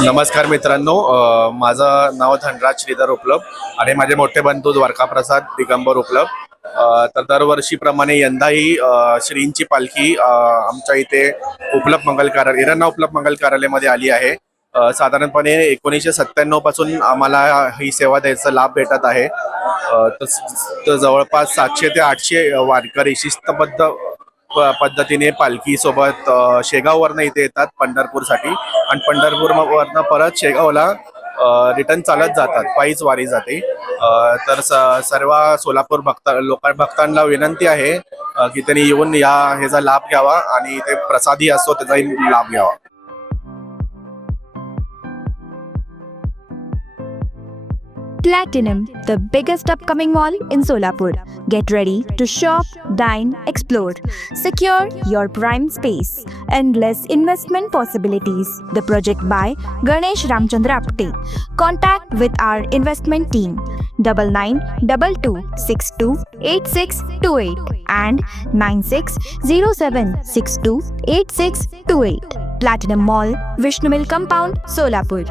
नमस्कार मित्रांनो, माझं नाव धनराज श्रीधर उपलब आणि माझे मोठे बंधू द्वारका प्रसाद दिगंबर उपलब. तर दरवर्षीप्रमाणे यंदाही श्रींची पालखी आमच्या इथे उपलब मंगल कार्यालय इरण्णा उपलब मंगल कार्यालयामध्ये आली आहे. साधारणपणे 1997 पासून आम्हाला ही सेवा द्यायचा लाभ भेटत आहे. तर जवळपास 700 ते 800 वारकरी शिस्तबद्ध पद्धतीने पालखी सोबत शेगाववरनं इथे येतात पंढरपूरसाठी आणि पंढरपूरवरनं परत शेगावला रिटर्न चालत जातात. पायीच वारी जाते. तर सर्व सोलापूर भक्तांना विनंती आहे की त्यांनी येऊन ह्याचा लाभ घ्यावा आणि इथे प्रसादी असतो त्याचाही लाभ घ्यावा. Platinum, the biggest upcoming mall in Solapur. Get ready to shop, dine, explore. Secure your prime space. Endless investment possibilities. The project by Ganesh Ramchandra Apte. Contact with our investment team 9922628628 and 9607628628. Platinum Mall, Vishnu Mill Compound, Solapur.